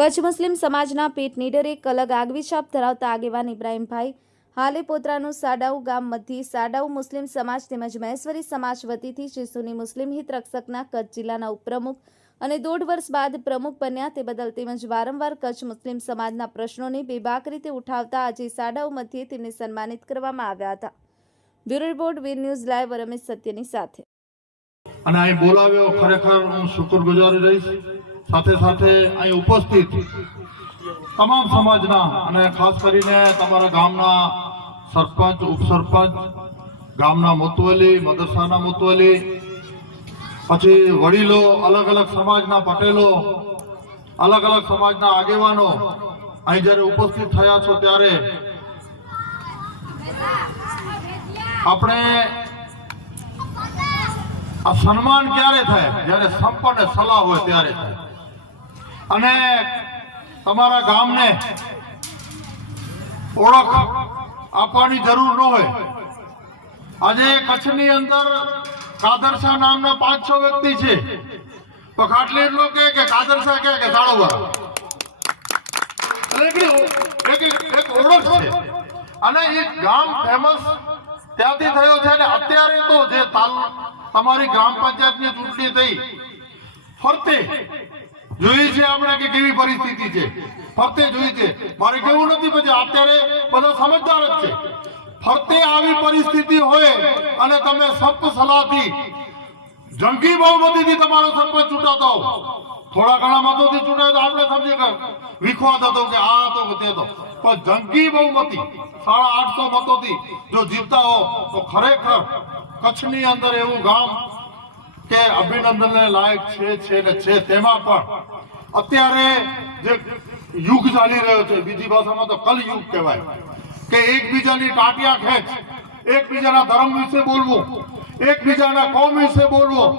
કચ્છ મુસ્લિમ સમાજના પીઠ નીડર એક અલગ આગવી છાપ ધરાવતા આગેવાન ઇબ્રાહીમભાઈ હાલે પોતરાનું સાડાઉ ગામ મધ્યે સાડાઉ મુસ્લિમ સમાજ તેમજ મહેશ્વરી સમાજ વતીથી શિશુની મુસ્લિમ હિત રક્ષકના કચ્છ જિલ્લાના ઉપપ્રમુખ અને દોઢ વર્ષ બાદ પ્રમુખ બન્યા તે બદલ તેમજ વારંવાર કચ્છ મુસ્લિમ સમાજના પ્રશ્નોને બેબાક રીતે ઉઠાવતા આજે સાડાઉ મધ્યે તેમને સન્માનિત કરવામાં આવ્યા હતા. Bureau report, Veer news live Ramesh સત્યની સાથે. અને અહીં બોલાવ્યો ખરેખર હું શુક્રગુજારી રહીશ. સાથે સાથે અહીં ઉપસ્થિત તમામ સમાજના અને ખાસ કરીને તમારા ગામના સરપંચ, ઉપસરપંચ, ગામના મુતવલી, મદરસાના મુતવલી, પછી વડીલો, અલગ અલગ સમાજના પટેલો, અલગ અલગ સમાજના આગેવાનો અહીં જ્યારે ઉપસ્થિત થયા છો ત્યારે આપણે આ સન્માન ક્યારે થાય? જ્યારે સંપ સલાહ હોય ત્યારે થાય. અને તમારા ગામને ઓળખ આપવાની જરૂર ન હોય. આજે કચ્છની અંદર કાદરશા નામના પાંચ છ વ્યક્તિ છે. તો ખાટલી એટલો કે કે કાદરશા કે કે એટલે એક ઓળખ છે. અને એ ગામ ફેમસ ત્યાંથી થયો છે અને અત્યારે તો જે તમારી ગ્રામ પંચાયતની ચૂંટણી થઈ, ફરતે જોઈ છે આપણે કે કેવી પરિસ્થિતિ છે. ફરતે જોઈ છે. મારે કેવું નથી પછી અત્યારે બધા સમજદાર જ છે. ફરતે આવી પરિસ્થિતિ હોય અને તમે સપ સલાહથી, જંગી બહુમતીથી તમારો સરપંચ ચૂંટાતો. થોડા ઘણા મતોથી ચૂંટાય તો આપણે સમજી કે વિખવાદ હતો કે આ હતો તે હતો. પણ જંગી બહુમતી, સાડા આઠસો મતોથી જો જીતતા હો, તો ખરેખર કચ્છની અંદર એવું ગામ કે અભિનંદનને લાયક છે છે ને છે તેમાં પણ અત્યારે જે યુગ ચાલી રહ્યો છે, બીજી ભાષામાં તો કલયુગ કહેવાય, કે એકબીજાની ટાટિયા ખેંચ, એકબીજાના ધર્મ વિશે બોલવું, એકબીજાના કોમ વિશે બોલવું.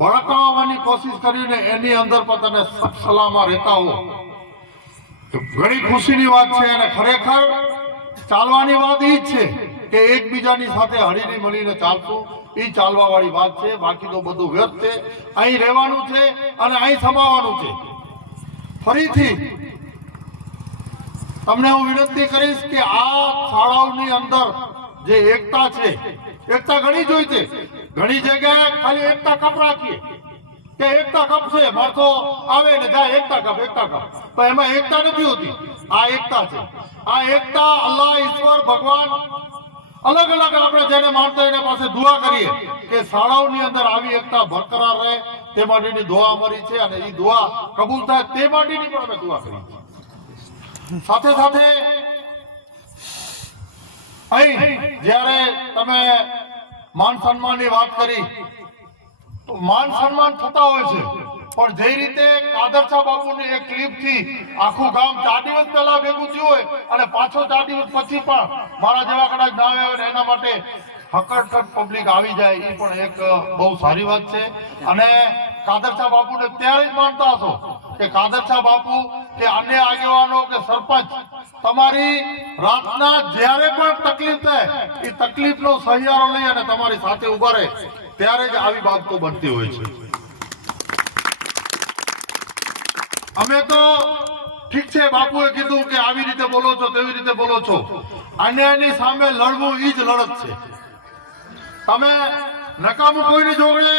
ભડકાવવાની કોશિશ કરીને એની અંદર પણ તમે સલામાં રહેતા હો. ઘણી ખુશીની વાત છે અને ખરેખર ચાલવાની વાત એ જ છે કે એકબીજાની સાથે હળીને મળીને ચાલશું. એ ચાલવા વાળી વાત છે, બાકી તો બધું વ્યર્થ છે. અહીં રહેવાનું છે અને અહીં સમાવાનું છે. ફરીથી તમને હું વિનંતી કરીશ કે આ શાળાઓની અંદર જે એકતા છે, એકતા ઘણી જોઈ છે. ઘણી જગ્યાએ ખાલી એકતા કપ રાખીએ. કે એકતા કપ છે માણસો આવે ને જાય એકતા કપ એકતા કપ. પણ એમાં એકતા નથી હોતી. આ એકતા છે. આ એકતા અલ્લાહ ઈશ્વર ભગવાન અલગ અલગ આપણે જેને માનતા એના પાસે દુઆ કરીએ કે શાળાઓની અંદર આવી એકતા બરકરાર રહે, તે માટેની દુઆ અમારી છે અને એ દુઆ કબૂલ થાય તે માટેની પણ અમે દુઆ કરી સાથે સાથે અહીં જ્યારે તમે માન સન્માનની વાત કરી, તો માન સન્માન થતા હોય છે. પણ જે રીતે કાદરશા બાપુની એક ક્લિપથી આખું ગામ ચાર દિવસ પહેલા ભેગું થયું હોય અને પાછો ચાર દિવસ પછી પણ મારા જેવા કદાચ ના આવ્યા હોય એના માટે હકડકટ પબ્લિક આવી જાય એ પણ એક બહુ સારી વાત છે. અને કાદરશા બાપુને ત્યારે જ માનતા હશો કે કાદરશા બાપુ કે અન્ય આગેવાનો કે સરપંચ, તમારી રાતના જ્યારે પણ તકલીફ થાય, એ તકલીફનો સહિયારો લઈ અને તમારી સાથે ઊભા રહે, ત્યારે જ આવી બાબતો બનતી હોય છે. અમે તો ઠીક છે, બાપુએ કીધું કે આવી રીતે બોલો છો, તેવી રીતે બોલો છો. અન્યાયની સામે લડવું એ જ લડત છે. તમે નકામું કોઈની જોડે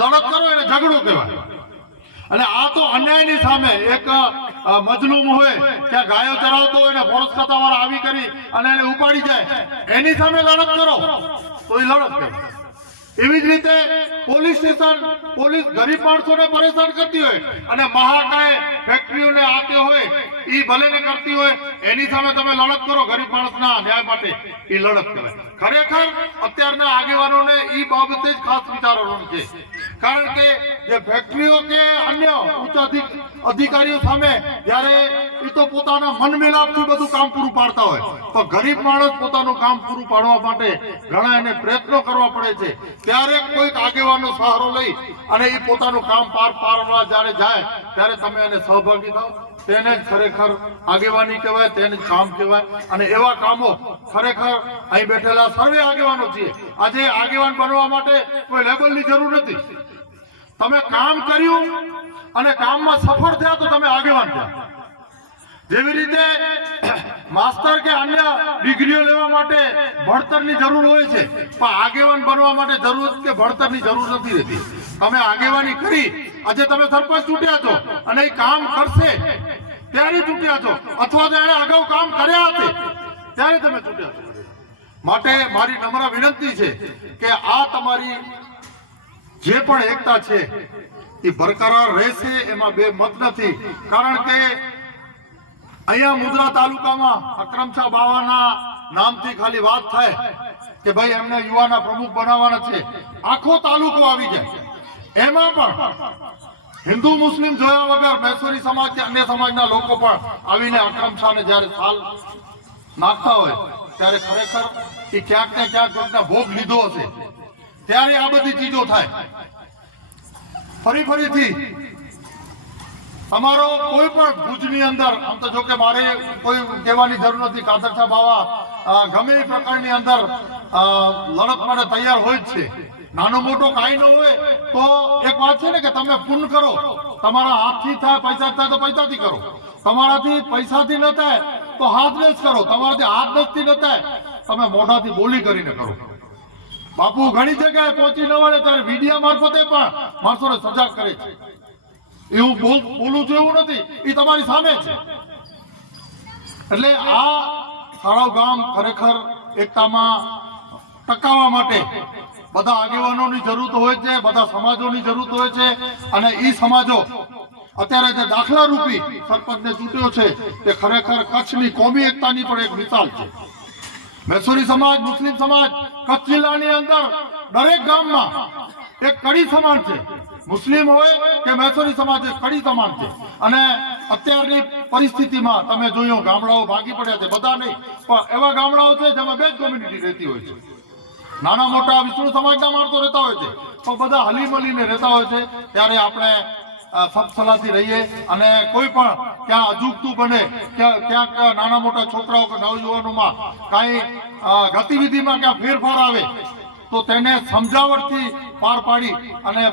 લડત કરો એને ઝઘડું કહેવાય. અને આ તો અન્યાયની સામે એક મજલૂમ હોય, ત્યાં ગાયો ચરાવતો હોય ને ખાતા વાળા આવી કરી અને એને ઉપાડી જાય. એની સામે લડત કરો, તો એ લડત કહેવાય. એવી જ રીતે પોલીસ સ્ટેશન, પોલીસ ગરીબ માણસોને પરેશાન કરતી હોય અને મહાકાય ફેક્ટરીઓને આતે હોય એ ભલે કરતી હોય, એની સામે તમે લડત કરો ગરીબ માણસના ન્યાય માટે એ લડત કરે ખરેખર અત્યારના આગેવાનોને એ બાબતે જ ખાસ વિચારવાનું છે. કારણ કે જે ફેક્ટરીઓ કે અન્ય ઉચ્ચ અધિક- અધિકારીઓ સામે જ્યારે એ તો પોતાના મન મિલાપથી બધું કામ પૂરું પાડતા હોય. તો ગરીબ માણસ પોતાનું કામ પૂરું પાડવા માટે ઘણા એને પ્રયત્નો કરવા પડે છે. ત્યારે કોઈક આગેવાનો સહારો લઈ અને એ પોતાનું કામ પાર પાડવા જ્યારે જાય, ત્યારે તમે એને સહભાગી થાવ. તેને ખરેખર આગેવાની કહેવાય, તેને કામ કહેવાય. અને એવા કામો ખરેખર અહીં બેઠેલા સર્વે આગેવાનો છીએ. આજે આગેવાન બનવા માટે કોઈ લેબલની જરૂર નથી. તમે કામ કર્યું અને કામમાં સફળ થયા તો તમે આગેવાન થયા. જેવી રીતે માસ્ટર કે અન્ય ડિગ્રીઓ લેવા માટે ભણતરની જરૂર હોય છે, પણ આગેવાન બનવા માટે જરૂર કે ભણતરની જરૂર નથી રહેતી. તમે આગેવાની કરી, આજે તમે સરપંચ ચૂંટ્યા છો અને એ કામ કરશે, ત્યારે ચૂંટ્યા છો, અથવા તો એણે અગાઉ કામ કર્યા હશે, ત્યારે તમે ચૂંટ્યા છો. માટે મારી નમ્ર વિનંતી છે કે આ તમારી જે પણ એકતા છે, એ બરકરાર રહેશે, એમાં બે મત નથી. કારણ કે અહીંયા મુદ્રા તાલુકામાં અક્રમશાહ બાવાના નામથી ખાલી વાત થાય કે ભાઈ એમને યુવાના પ્રમુખ બનાવવાના છે. આખો તાલુકો આવી જાય. એમાં પણ હિન્દુ, મુસ્લિમ જોયા વગર મહેશ્વરી સમાજ કે અન્ય સમાજના લોકો પણ આવીને અક્રમશાહને જ્યારે સાલ નાખતા હોય, ત્યારે ખરેખર એ ક્યાંક ને ક્યાંક ભોગ લીધો હશે. ત્યારે આ બધી ચીજો થાય. ફરી ફરીથી તમારો કોઈ પણ ભુજની અંદર, આમ તો જો કે મારે કોઈ કહેવાની જરૂર નથી કાતરછા બાવા ગમે એ પ્રકારની અંદર લડત માટે તૈયાર હોય જ છે. નાનો મોટો કાંઈ ન હોય, તો એક વાત છે ને કે તમે પૂર્ણ કરો, તમારા હાથથી થાય, પૈસા થાય તો પૈસાથી કરો. તમારાથી પૈસાથી ન થાય, તો હાથને જ કરો. તમારાથી હાથ નથી ન થાય, તમે મોઢાથી બોલી કરીને કરો. બાપુ ઘણી જગ્યાએ પહોંચી ન વળે, ત્યારે મીડિયા મારફતે પણ માણસોને સજાગ કરે છે. એવું બોલ બોલું છું એવું નથી. એ તમારી સામે છે. એટલે આ સાળાવ ગામ ખરેખર એકતામાં ટકાવવા માટે બધા આગેવાનોની જરૂર હોય છે, બધા સમાજોની જરૂર હોય છે અને એ સમાજો અત્યારે જે દાખલા રૂપી સરપંચને ચૂંટ્યો છે, તે ખરેખર કચ્છની કોમી એકતાની પણ એક મિસાલ છે. મૈસુરી સમાજ, મુસ્લિમ સમાજ, કચ્છ જિલ્લાની અંદર દરેક ગામમાં એક કડી સમાન છે. મુસ્લિમ હોય કે મૈસૂરી સમાજ, એ કડી સમાન છે. અને અત્યારની પરિસ્થિતિમાં તમે જોયું, ગામડાઓ ભાગી પડ્યા છે, બધા નહીં. પણ એવા ગામડાઓ છે જેમાં બે જ કોમ્યુનિટી રહેતી હોય છે. નાના મોટા વિષ્ણુ સમાજના માણસો રહેતા હોય છે. પણ બધા હલી મળીને રહેતા હોય છે. ત્યારે આપણે સપસલાથી રહીએ અને કોઈ પણ ક્યાં અજુગતું બને, ક્યાં, ક્યાંક નાના મોટા છોકરાઓ કે નવયુવાનોમાં કાંઈ ગતિવિધિમાં ક્યાં ફેરફાર આવે તો તેને સમજાવટથી પાર પાડી અને